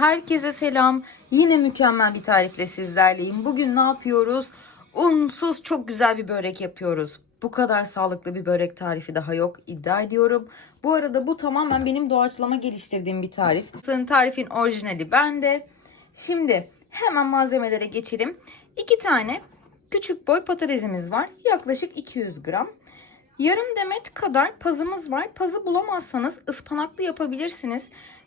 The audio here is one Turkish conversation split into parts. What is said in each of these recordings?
Herkese selam. Yine mükemmel bir tarifle sizlerleyim. Bugün ne yapıyoruz? Unsuz çok güzel bir börek yapıyoruz. Bu kadar sağlıklı bir börek tarifi daha yok iddia ediyorum. Bu arada bu tamamen benim doğaçlama geliştirdiğim bir tarif. Tarifin orijinali bende. Şimdi hemen malzemelere geçelim. 2 tane küçük boy patatesimiz var. Yaklaşık 200 gram. Yarım demet kadar pazımız var. Pazı bulamazsanız ıspanaklı yapabilirsiniz.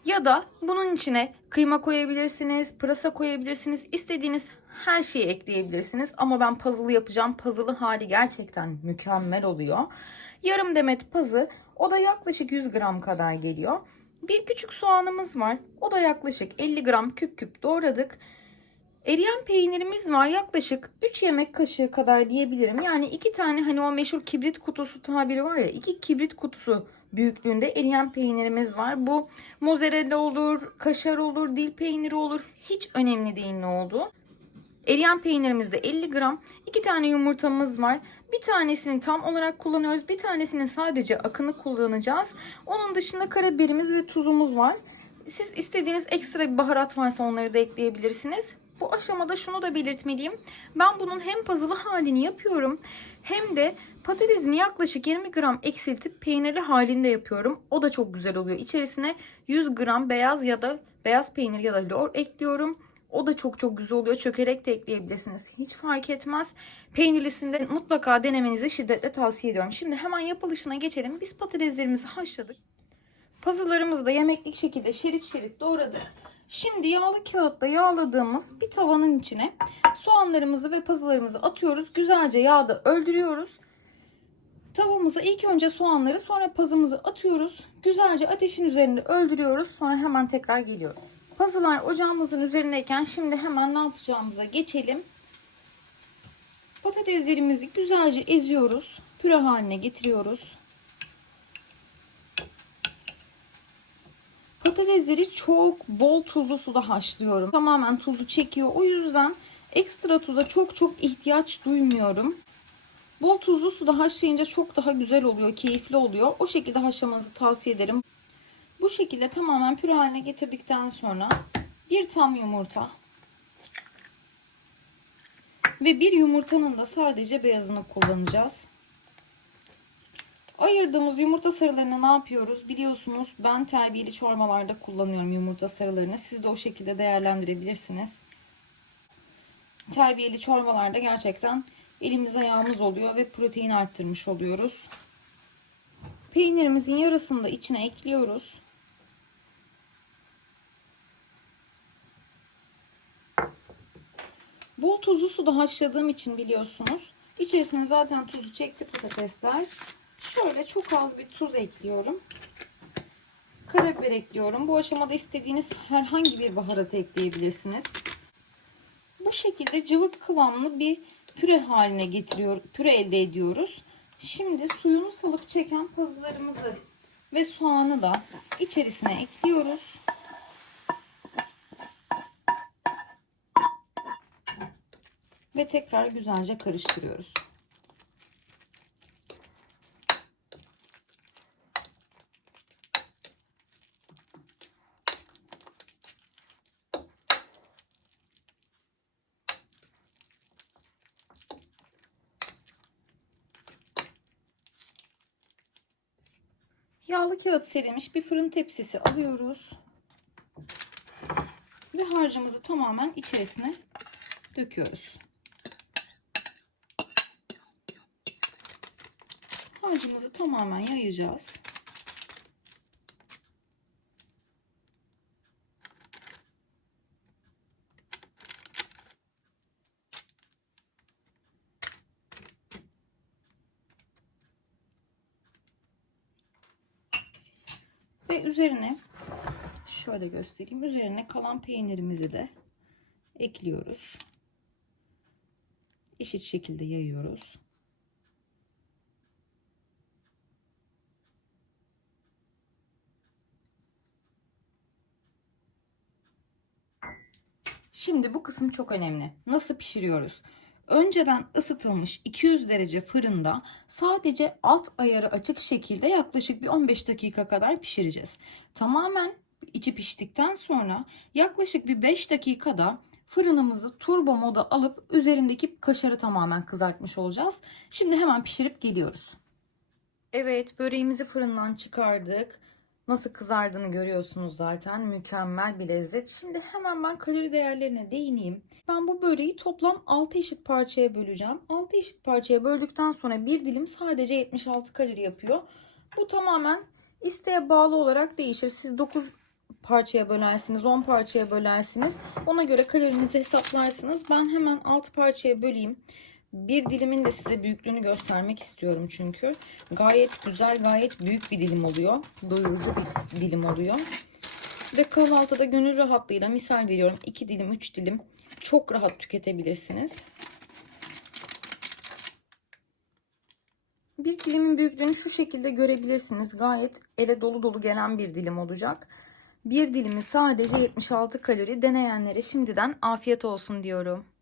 Ya da bunun içine kıyma koyabilirsiniz, pırasa koyabilirsiniz. İstediğiniz her şeyi ekleyebilirsiniz. Ama ben pazılı yapacağım. Pazılı hali gerçekten mükemmel oluyor. Yarım demet pazı. O da yaklaşık 100 gram kadar geliyor. Bir küçük soğanımız var. O da yaklaşık 50 gram küp küp doğradık. Eriyen peynirimiz var yaklaşık 3 yemek kaşığı kadar diyebilirim. Yani iki tane hani o meşhur kibrit kutusu tabiri var ya iki kibrit kutusu büyüklüğünde eriyen peynirimiz var. Bu mozzarella olur, kaşar olur, dil peyniri olur. Hiç önemli değil ne oldu. Eriyen peynirimizde 50 gram. iki tane yumurtamız var. Bir tanesini tam olarak kullanıyoruz. Bir tanesinin sadece akını kullanacağız. Onun dışında karabiberimiz ve tuzumuz var. Siz istediğiniz ekstra bir baharat varsa onları da ekleyebilirsiniz. Bu aşamada şunu da belirtmeliyim. Ben bunun hem puzzle halini yapıyorum hem de patatesini yaklaşık 20 gram eksiltip peynirli halinde yapıyorum. O da çok güzel oluyor. İçerisine 100 gram beyaz ya da beyaz peynir ya da lor ekliyorum. O da çok çok güzel oluyor. Çökelek de ekleyebilirsiniz. Hiç fark etmez. Peynirlisinde mutlaka denemenizi şiddetle tavsiye ediyorum. Şimdi hemen yapılışına geçelim. Biz patateslerimizi haşladık. Pazılarımızı da yemeklik şekilde şerit şerit doğradık. Şimdi yağlı kağıtla yağladığımız bir tavanın içine soğanlarımızı ve pazılarımızı atıyoruz. Güzelce yağda öldürüyoruz. Tavamıza ilk önce soğanları sonra pazımızı atıyoruz. Güzelce ateşin üzerinde öldürüyoruz. Sonra hemen tekrar geliyoruz. Pazılar ocağımızın üzerindeyken şimdi hemen ne yapacağımıza geçelim. Patateslerimizi güzelce eziyoruz. Püre haline getiriyoruz. Patatesleri çok bol tuzlu suda haşlıyorum. Tamamen tuzu çekiyor. O yüzden ekstra tuza çok çok ihtiyaç duymuyorum. Bol tuzlu suda haşlayınca çok daha güzel oluyor, keyifli oluyor. O şekilde haşlamanızı tavsiye ederim. Bu şekilde tamamen püre haline getirdikten sonra bir tam yumurta ve bir yumurtanın da sadece beyazını kullanacağız. Ayırdığımız yumurta sarılarını ne yapıyoruz? Biliyorsunuz ben terbiyeli çorbalarda kullanıyorum yumurta sarılarını. Siz de o şekilde değerlendirebilirsiniz. Terbiyeli çorbalarda gerçekten elimiz ayağımız oluyor ve protein arttırmış oluyoruz. Peynirimizin yarısını da içine ekliyoruz. Bol tuzlu suda haşladığım için biliyorsunuz. İçerisine zaten tuzu çekti patatesler. Şöyle çok az bir tuz ekliyorum. Karabiber ekliyorum. Bu aşamada istediğiniz herhangi bir baharat ekleyebilirsiniz. Bu şekilde cıvık kıvamlı bir püre haline getiriyor, püre elde ediyoruz. Şimdi suyunu salıp çeken pazılarımızı ve soğanı da içerisine ekliyoruz. Ve tekrar güzelce karıştırıyoruz. Yağlı kağıt serilmiş bir fırın tepsisi alıyoruz. Ve harcımızı tamamen içerisine döküyoruz. Harcımızı tamamen yayacağız. Ve üzerine şöyle göstereyim. Üzerine kalan peynirimizi de ekliyoruz. Eşit şekilde yayıyoruz. Şimdi bu kısım çok önemli. Nasıl pişiriyoruz? Önceden ısıtılmış 200 derece fırında sadece alt ayarı açık şekilde yaklaşık bir 15 dakika kadar pişireceğiz. Tamamen içi piştikten sonra yaklaşık bir 5 dakikada fırınımızı turbo moda alıp üzerindeki kaşarı tamamen kızartmış olacağız. Şimdi hemen pişirip geliyoruz. Evet böreğimizi fırından çıkardık. Nasıl kızardığını görüyorsunuz zaten. Mükemmel bir lezzet. Şimdi hemen ben kalori değerlerine değineyim. Ben bu böreği toplam 6 eşit parçaya böleceğim. 6 eşit parçaya böldükten sonra bir dilim sadece 76 kalori yapıyor. Bu tamamen isteğe bağlı olarak değişir. Siz 9 parçaya bölersiniz, 10 parçaya bölersiniz. Ona göre kalorinizi hesaplarsınız. Ben hemen 6 parçaya böleyim. Bir dilimin de size büyüklüğünü göstermek istiyorum çünkü. Gayet güzel, gayet büyük bir dilim oluyor. Doyurucu bir dilim oluyor. Ve kahvaltıda gönül rahatlığıyla misal veriyorum 2 dilim, 3 dilim çok rahat tüketebilirsiniz. Bir dilimin büyüklüğünü şu şekilde görebilirsiniz. Gayet ele dolu dolu gelen bir dilim olacak. Bir dilimi sadece 76 kalori deneyenlere şimdiden afiyet olsun diyorum.